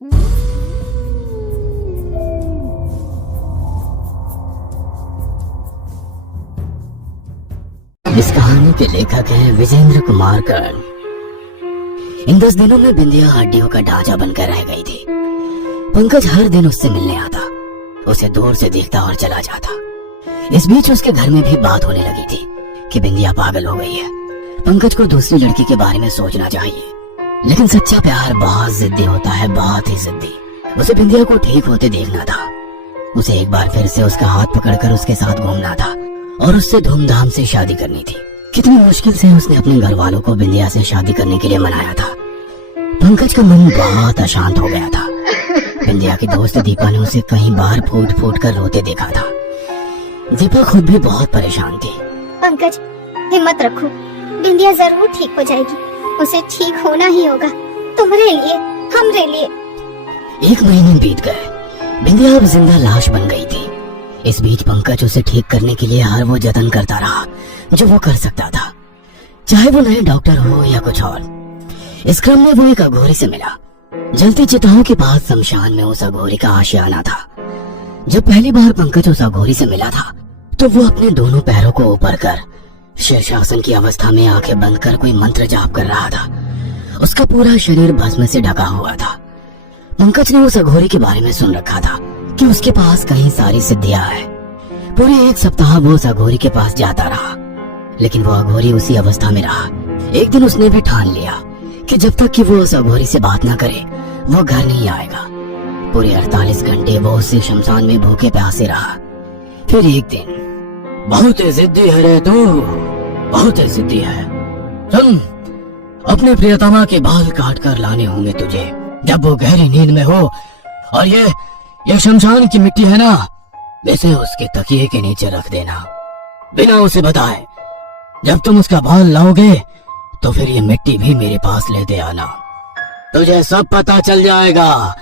इस कहानी के लेखक हैं विजेंद्र कुमार कर्ण। इन 10 दिनों में बिंदिया हड्डियों का ढांचा बनकर रह गई थी। पंकज हर दिन उससे मिलने आता, उसे दूर से देखता और चला जाता। इस बीच उसके घर में भी बात होने लगी थी कि बिंदिया पागल हो गई है। पंकज को दूसरी लड़की के बारे में सोचना चाहिए, लेकिन सच्चा प्यार बहुत जिद्दी होता है, बहुत ही जिद्दी। उसे बिंदिया को ठीक होते देखना था। उसे एक बार फिर से उसका हाथ पकड़कर उसके साथ घूमना था और उससे धूमधाम से शादी करनी थी। कितनी मुश्किल से उसने अपने घर वालों को बिंदिया से शादी करने के लिए मनाया था। पंकज का मन बहुत अशांत हो गया था। बिंदिया की दोस्त दीपा ने उसे कई बार फूट फूट कर रोते देखा था। दीपा खुद भी बहुत परेशान थी। पंकज, हिम्मत रखो, बिंदिया जरूर ठीक हो जाएगी। उसे ठीक होना ही होगा, तुम्हारे लिए, हमरे लिए। 1 महीने बीत गए। बिंदिया अब जिंदा लाश बन गई थी। इस बीच पंकज उसे ठीक करने के लिए हर वो जतन करता रहा जो वो कर सकता था, चाहे वो नए डॉक्टर हो या कुछ और। इस क्रम में वो एक अघोरी से मिला। जलती चिताओं के पास शमशान में उस अघोरी का आशियाना था। जब पहली बार पंकज उस अघोरी से मिला था तो वो अपने दोनों पैरों को ऊपर कर शीर्षासन की अवस्था में आंखें बंद कर कोई मंत्र जाप कर रहा था। उसका पूरा शरीर भस्म से ढका हुआ था। पंकज ने उस अघोरी के बारे में सुन रखा था कि उसके पास कई सारी सिद्धियां हैं। पूरे 1 सप्ताह वो उस अघोरी के पास जाता रहा, लेकिन वो अघोरी उसी अवस्था में रहा। एक दिन उसने भी ठान लिया कि जब तक कि वो उस अघोरी से बात ना करे वो घर नहीं आएगा। पूरे 48 घंटे वो उसी शमशान में भूखे प्यासे रहा। फिर एक दिन, बहुत जिद्दी है रे तू, बहुत जिद्दी है। सुन, अपने प्रियतमा के बाल काट कर लाने होंगे तुझे जब वो गहरी नींद में हो, और ये शमशान की मिट्टी है ना, वैसे उसके तकिए के नीचे रख देना बिना उसे बताए। जब तुम उसका बाल लाओगे तो फिर ये मिट्टी भी मेरे पास लेते आना। तुझे सब पता चल जाएगा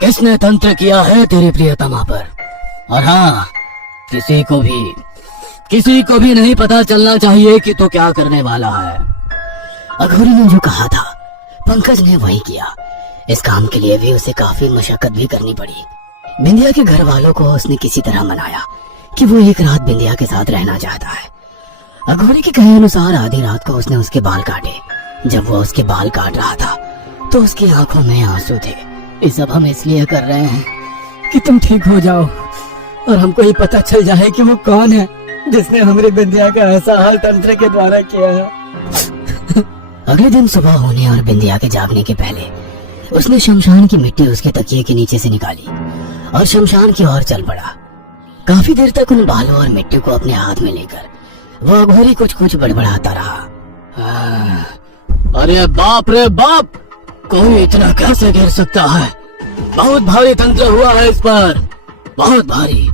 किसने तंत्र किया है तेरे प्रियतमा पर। और हाँ, किसी को भी नहीं पता चलना चाहिए कि तू क्या करने वाला है। अघोरी ने जो कहा था पंकज ने वही किया। इस काम के लिए भी उसे काफी मशक्कत भी करनी पड़ी। बिंदिया के घर वालों को उसने किसी तरह मनाया कि वो एक रात बिंदिया के साथ रहना चाहता है। अघोरी के कहे अनुसार आधी रात को उसने उसके बाल काटे। जब वो उसके बाल काट रहा था तो उसकी आंखों में आंसू थे। ये सब हम इसलिए कर रहे हैं कि तुम ठीक हो जाओ और हमको ये पता चल जाए कि वो कौन है जिसने हमारी बिंदिया का ऐसा हाल तंत्र के द्वारा किया है। अगले दिन सुबह होने और बिंदिया के जागने के पहले उसने शमशान की मिट्टी उसके तकिए के नीचे से निकाली और शमशान की ओर चल पड़ा। काफी देर तक उन बालों और मिट्टी को अपने हाथ में लेकर वो अघोरी कुछ कुछ बड़बड़ाता रहा। अरे बाप रे बाप, कोई इतना कैसे गिर सकता है? बहुत भारी तंत्र हुआ है इस पर, बहुत भारी।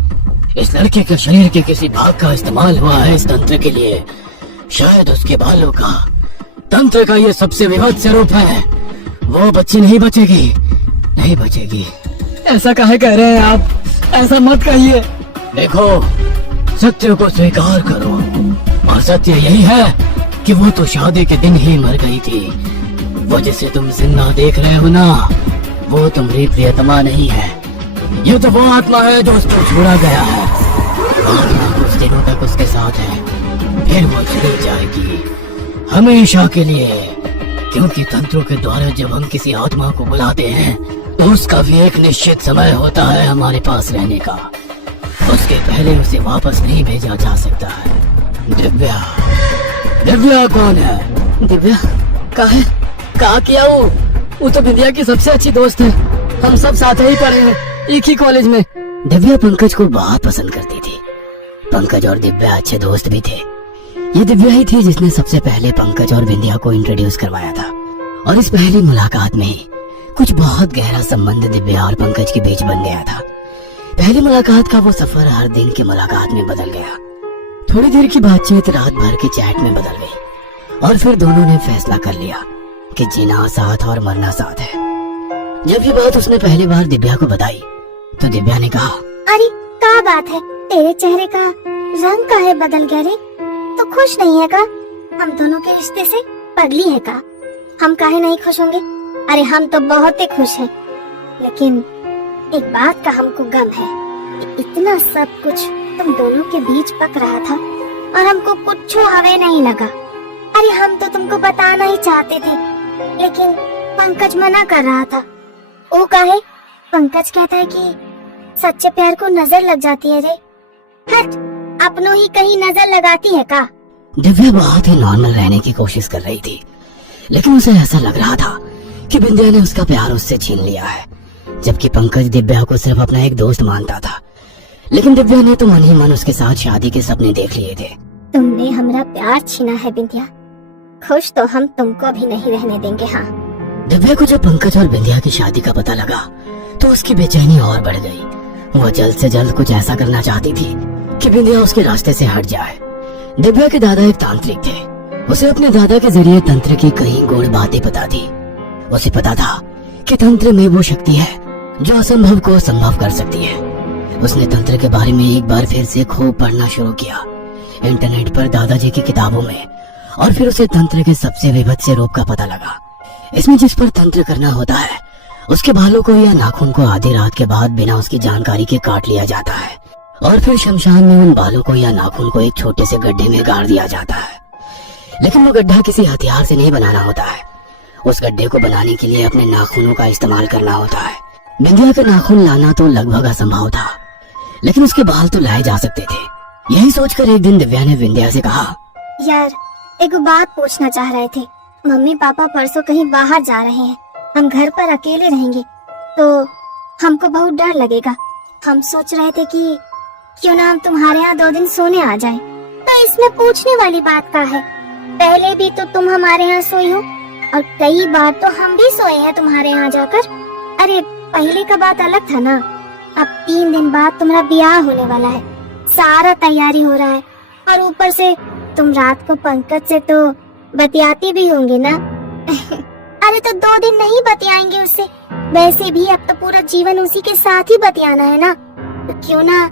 इस लड़के के शरीर के किसी भाग का इस्तेमाल हुआ है इस तंत्र के लिए। शायद उसके बालों का। तंत्र का ये सबसे विभत्स रूप है। वो बच्ची नहीं बचेगी, नहीं बचेगी। ऐसा काहे कह रहे हैं आप? ऐसा मत कहिए। देखो, सत्य को स्वीकार करो, और सत्य यही है कि वो तो शादी के दिन ही मर गई थी। वो जिसे तुम जिंदा देख रहे हो ना, वो तुम्हारी प्रियतमा नहीं है। ये तो वो आत्मा है जो उसको छोड़ा गया है। आत्मा कुछ दिनों तक उसके साथ है, फिर वो चली जाएगी हमेशा के लिए। क्योंकि तंत्रों के द्वारा जब हम किसी आत्मा को बुलाते हैं तो उसका भी एक निश्चित समय होता है हमारे पास रहने का। उसके पहले उसे वापस नहीं भेजा जा सकता है। दिव्या कौन है? दिव्या कहा किया वो तो बिंदिया की सबसे अच्छी दोस्त है। हम सब साथ ही पढ़े हैं, एक ही कॉलेज में। दिव्या पंकज को बहुत पसंद करती थी। पंकज और दिव्या अच्छे दोस्त भी थे। ये दिव्या ही थी जिसने सबसे पहले पंकज और बिंदिया को इंट्रोड्यूस करवाया था। और इस पहली मुलाकात में ही कुछ बहुत गहरा संबंध दिव्या और पंकज के बीच बन गया था। पहली मुलाकात का वो सफर हर दिन की मुलाकात में बदल गया। थोड़ी देर की बातचीत रात भर के चैट में बदल गई और फिर दोनों ने फैसला कर लिया कि जीना साथ और मरना साथ है। जब ये बात उसने पहली बार दिव्या को बताई तो दिव्या ने कहा, अरे क्या बात है, तेरे चेहरे का रंग काहे बदल गया रे? तो खुश नहीं है का? हम दोनों के रिश्ते से पगली है का? हम काहे नहीं खुश होंगे? अरे हम तो बहुत ही खुश हैं। लेकिन एक बात का हमको गम है कि इतना सब कुछ तुम दोनों के बीच पक रहा था और हमको कुछ हवे नहीं लगा। अरे हम तो तुमको बताना ही चाहते थे, लेकिन पंकज मना कर रहा था। वो काहे? पंकज कहता है कि सच्चे प्यार को नजर लग जाती है रे। हट, अपनों ही कहीं नजर लगाती है का? दिव्या बहुत ही नॉर्मल रहने की कोशिश कर रही थी, लेकिन उसे ऐसा लग रहा था कि बिंदिया ने उसका प्यार उससे छीन लिया है, जबकि पंकज दिव्या को सिर्फ अपना एक दोस्त मानता था। लेकिन दिव्या ने तो मन ही मन उसके साथ शादी के सपने देख लिए थे। तुमने हमारा प्यार छीना है बिंदिया, खुश तो हम तुमको भी नहीं रहने देंगे। हाँ, दिव्या को जब पंकज और बिंदिया की शादी का पता लगा तो उसकी बेचैनी और बढ़ गई। वो जल्द से जल्द कुछ ऐसा करना चाहती थी कि बिंदिया उसके रास्ते से हट जाए। दिव्या के दादा एक तांत्रिक थे। उसे अपने दादा के जरिए तंत्र की कई गूढ़ बातें पता थी। उसे पता था कि तंत्र में वो शक्ति है जो असंभव को संभव कर सकती है। उसने तंत्र के बारे में एक बार फिर से खूब पढ़ना शुरू किया, इंटरनेट पर दादाजी की किताबों में, और फिर उसे तंत्र के सबसे विभत्स रूप का पता लगा। इसमें जिस पर तंत्र करना होता है उसके बालों को या नाखून को आधी रात के बाद बिना उसकी जानकारी के काट लिया जाता है और फिर शमशान में उन बालों को या नाखून को एक छोटे से गड्ढे में गाड़ दिया जाता है। लेकिन वो गड्ढा किसी हथियार से नहीं बनाना होता है। उस गड्ढे को बनाने के लिए अपने नाखूनों का इस्तेमाल करना होता है। बिंदिया के नाखून लाना तो लगभग असंभव था, लेकिन उसके बाल तो लाए जा सकते थे। यही सोचकर एक दिन दिव्या ने बिंदिया से कहा, यार एक बात पूछना चाह रहे थे। मम्मी पापा परसों कहीं बाहर जा रहे हैं, हम घर पर अकेले रहेंगे तो हमको बहुत डर लगेगा। हम सोच रहे थे कि क्यों ना हम तुम्हारे यहाँ 2 दिन सोने आ जाएं। तो इसमें पूछने वाली बात का है? पहले भी तो तुम हमारे यहाँ सोई हो और कई बार तो हम भी सोए हैं तुम्हारे यहाँ जाकर। अरे पहले का बात अलग था ना। अब 3 दिन बाद तुम्हारा ब्याह होने वाला है, सारा तैयारी हो रहा है और ऊपर से तुम रात को पंकज से तो बतियाती भी होंगे ना। अरे तो 2 दिन नहीं बतियाएंगे उससे, वैसे भी अब तो पूरा जीवन उसी के साथ ही बतियाना है ना, तो क्यों ना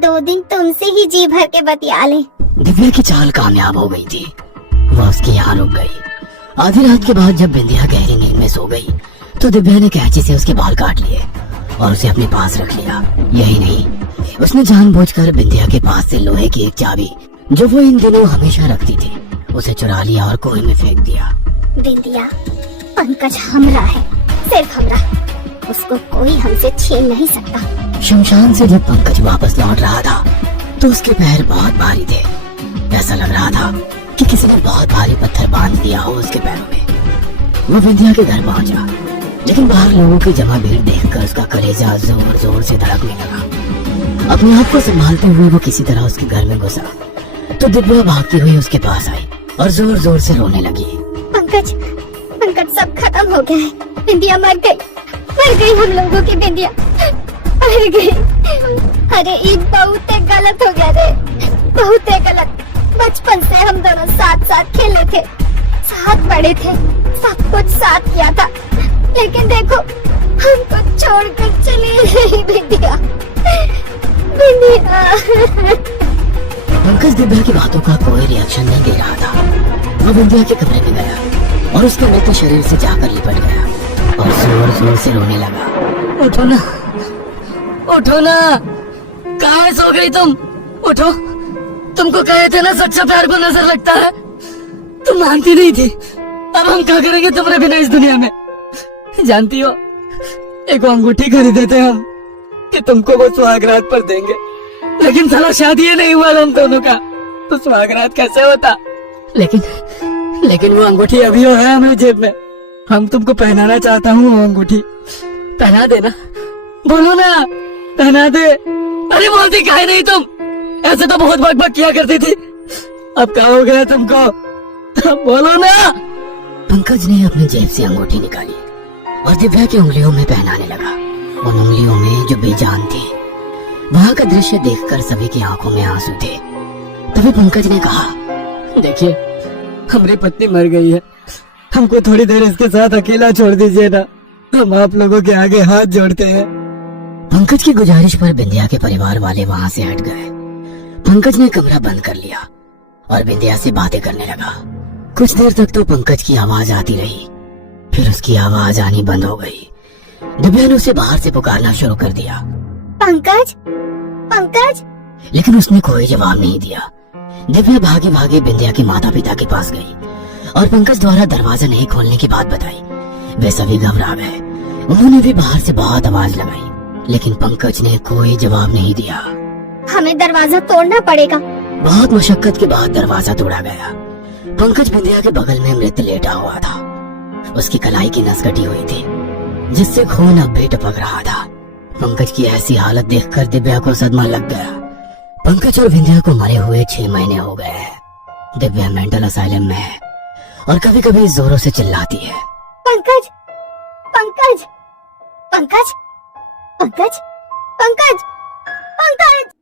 2 दिन तुमसे ही जी भर के बतिया ले। दिव्या की चाल कामयाब हो गई थी। वह उसके यहाँ रुक गई। आधी रात के बाद जब बिंदिया गहरी नींद में सो गई तो दिव्या ने कैंची से उसके बाल काट लिए और उसे अपने पास रख लिया। यही नहीं, उसने जानबूझकर बिंदिया के पास से लोहे की एक चाबी जो वो इन दिनों हमेशा रखती थी उसे चुरा लिया और कुएं में फेंक दिया। बिंदिया, पंकज हमरा है, सिर्फ हमरा, उसको कोई हमसे छीन नहीं सकता। शमशान से जब पंकज वापस लौट रहा था तो उसके पैर बहुत भारी थे। ऐसा लग रहा था कि किसी ने बहुत भारी पत्थर बांध दिया हो उसके पैरों में। वो बिंदिया के घर पहुंचा, लेकिन बाहर लोगों की जमा भीड़ देखकर उसका कलेजा जोर जोर से धड़कने लगा। अपने आप को संभालते हुए वो किसी तरह उसके घर में घुसा तो दिव्या भागती हुई उसके पास आई और जोर जोर से रोने लगी। पंकज, पंकज सब खत्म हो गया है, बिंदिया मर गई हम लोगों की बिंदिया मर गई। अरे ये बहुत गलत हो गया रे, बहुत गलत। बचपन से हम दोनों साथ साथ खेले थे, साथ पढ़े थे, सब कुछ साथ किया था, लेकिन देखो हमको छोड़कर चली गई बिंदिया। पंकज दिव्या की बातों का कोई रिएक्शन नहीं दे रहा था। वो बिंदिया के कमरे में गया और उसके मृत शरीर से जाकर लिपट गया और जोर जोर से रोने लगा। उठो ना, उठो ना, कहाँ सो गई तुम? उठो, तुमको कहे थे ना सच्चा प्यार को नजर लगता है, तुम मानती नहीं थी। अब हम क्या करेंगे तुम्हारे बिना इस दुनिया में? जानती हो, एक अंगूठी खरीदे थे हम कि तुमको वो सुहागरात पर देंगे, लेकिन साला शादी ही नहीं हुआ हम दोनों का, तो सुहागरात कैसे होता? लेकिन वो अंगूठी अभी है हमारी जेब में। हम तुमको पहनाना चाहता हूँ वो अंगूठी, पहना देना। बोलो ना, पहना दे। अरे बोलती काहे नहीं तुम? ऐसे तो बहुत बकबक किया करती थी, अब क्या हो गया तुमको? बोलो ना। पंकज ने अपनी जेब से अंगूठी निकाली और दिव्या की उंगलियों में पहनाने लगा, उन उंगलियों में जो बेजान थी। वहाँ का दृश्य देखकर सभी की आंखों में आंसू थे। तभी पंकज ने कहा, देखिए हमारी पत्नी मर गई है, हमको थोड़ी देर इसके साथ अकेला छोड़ दीजिए ना, हम आप लोगों के आगे हाथ जोड़ते हैं। पंकज की गुजारिश पर बिंदिया के परिवार वाले वहाँ से हट गए। पंकज ने कमरा बंद कर लिया और बिंदिया से बातें करने लगा। कुछ देर तक तो पंकज की आवाज आती रही, फिर उसकी आवाज आनी बंद हो गई। दिव्या ने उसे बाहर से पुकारना शुरू कर दिया, पंकज, पंकज। लेकिन उसने कोई जवाब नहीं दिया। दिव्या भागे भागे बिंदिया के माता पिता के पास गई और पंकज द्वारा दरवाजा नहीं खोलने की बात बताई। वे सभी घबरा गए। उन्होंने भी बाहर से बहुत आवाज लगाई, लेकिन पंकज ने कोई जवाब नहीं दिया। हमें दरवाजा तोड़ना पड़ेगा। बहुत मशक्कत के बाद दरवाजा तोड़ा गया। पंकज बिंदिया के बगल में मृत लेटा हुआ था। उसकी कलाई की नस कटी हुई थी, जिससे खून अब भी टपक रहा था। पंकज की ऐसी हालत देखकर दिव्या को सदमा लग गया। पंकज और बिंदिया को मरे हुए 6 महीने हो गए हैं। दिव्या मेंटल असाइलम में है और कभी कभी जोरों से चिल्लाती है, पंकज, पंकज, पंकज, पंकज, पंकज, पंकज।